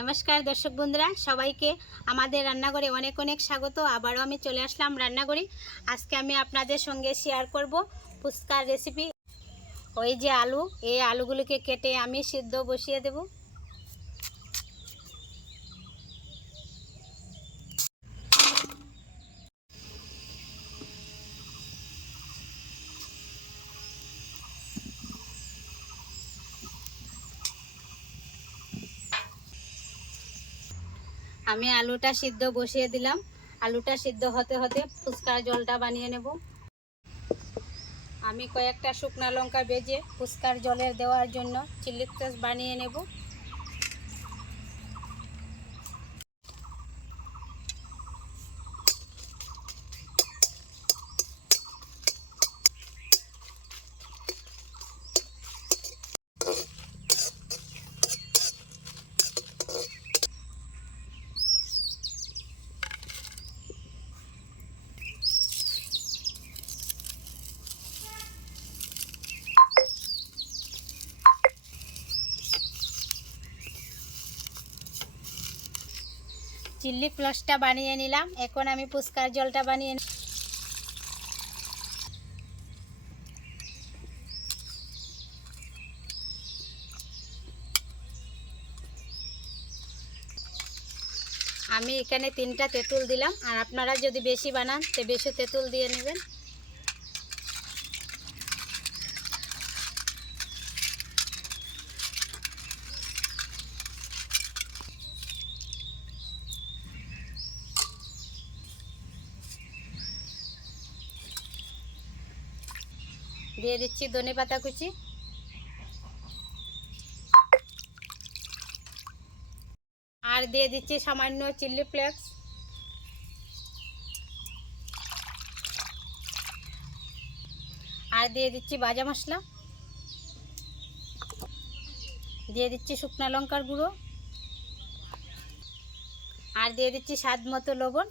নমস্কার দর্শক বন্ধুরা, সবাইকে আমাদের রান্নাঘরে অনেক অনেক স্বাগত। আবারও আমি চলে আসলাম রান্নাঘরে। আজকে আমি আপনাদের সঙ্গে শেয়ার করব ফুচকার রেসিপি ওই যে আলু, এই আলুগুলোকে কেটে আমি সিদ্ধ বসিয়ে দেব। আমি আলুটা সিদ্ধ বসিয়ে দিলাম। আলুটা সিদ্ধ হতে হতে ফুচকার জলটা বানিয়ে নেব। আমি কয়েকটা শুকনা লঙ্কা বেজে ফুচকার জলের দেওয়ার জন্য চিলি ফ্লেক্স বানিয়ে নেব। চিল্লি ফ্লসটা বানিয়ে নিলাম। এখন আমি ফুচকার জলটা বানিয়ে আমি এখানে তিনটা তেঁতুল দিলাম। আর আপনারা যদি বেশি বানান, তো বেশি তেঁতুল দিয়ে নেবেন। দিয়ে দিচ্ছি ধনে পাতা কুচি। আর দিয়ে দিচ্ছি সামান্য চিলি ফ্লেক্স। আর দিয়ে দিচ্ছি ভাজা মশলা। দিয়ে দিচ্ছি শুকনো লঙ্কার গুঁড়ো। আর দিয়ে দিচ্ছি স্বাদ মতো লবণ।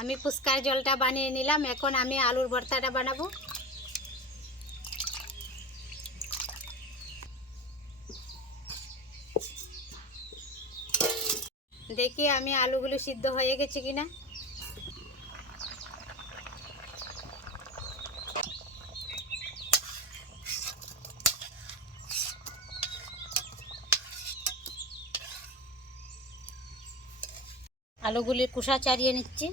আমি ফুচকার জলটা বানিয়ে নিলাম, এখন আমি আলুর ভর্তাটা বানাবো। দেখি আমি আলুগুলো সিদ্ধ হয়ে গেছে কিনা। আলুগুলির কুসা চারিয়ে নিচ্ছি।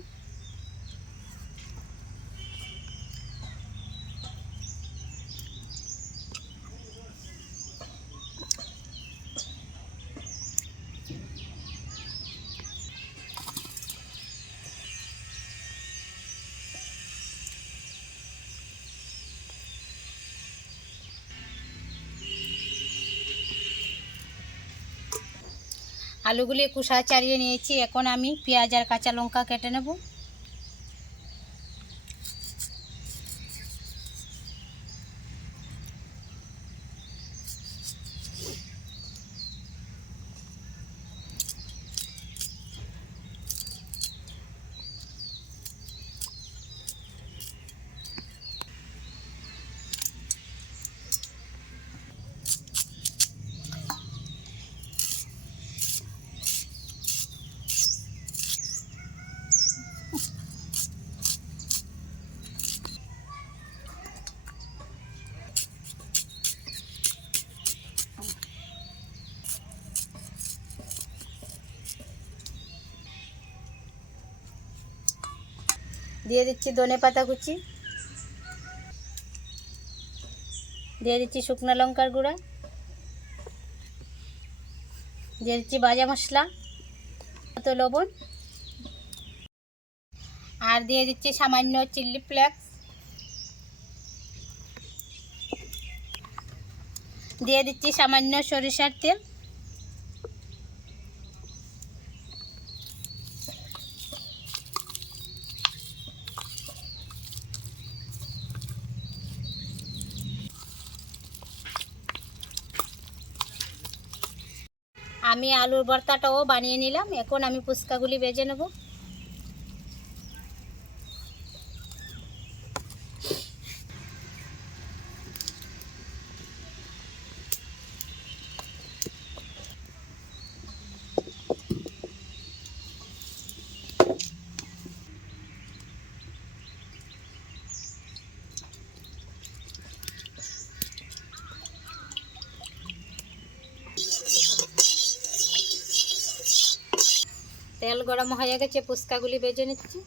আলুগুলি কুসা চারিয়ে নিয়েছি। এখন আমি পেঁয়াজ আর কাঁচা লঙ্কা কেটে নেব। দিয়ে দিচ্ছি ধনে পাতা কুচি। দিয়ে দিচ্ছি শুকনো লঙ্কার গুঁড়া। দিয়ে দিচ্ছি ভাজা মশলা, মতো লবণ। আর দিয়ে দিচ্ছি সামান্য চিল্লি ফ্লেক্স। দিয়ে দিচ্ছি সামান্য সরিষার তেল। আমি আলুর ভর্তাটাও বানিয়ে নিলাম। এখন আমি ফুচকাগুলি বেজে নেব। তেল গরম হয়ে গেছে ফুচকাগুলি বেজে নিচ্ছি।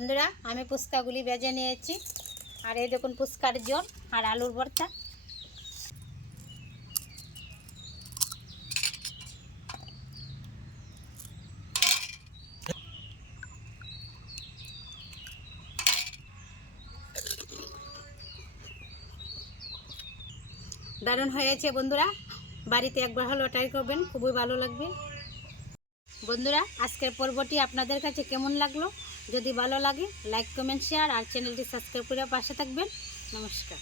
বন্ধুরা, আমি ফুচকাগুলি বেজে নিয়েছি। আর এই দেখুন ফুচকার জল আর আলুর ভর্তা। দারুণ হয়েছে বন্ধুরা। বাড়িতে একবার হলো ট্রাই করবেন, খুবই ভালো লাগবে। বন্ধুরা, আজকের পর্বটি আপনাদের কাছে কেমন লাগল? যদি ভালো লাগে লাইক কমেন্ট শেয়ার আর চ্যানেলটি সাবস্ক্রাইব করে পাশে থাকবেন। নমস্কার।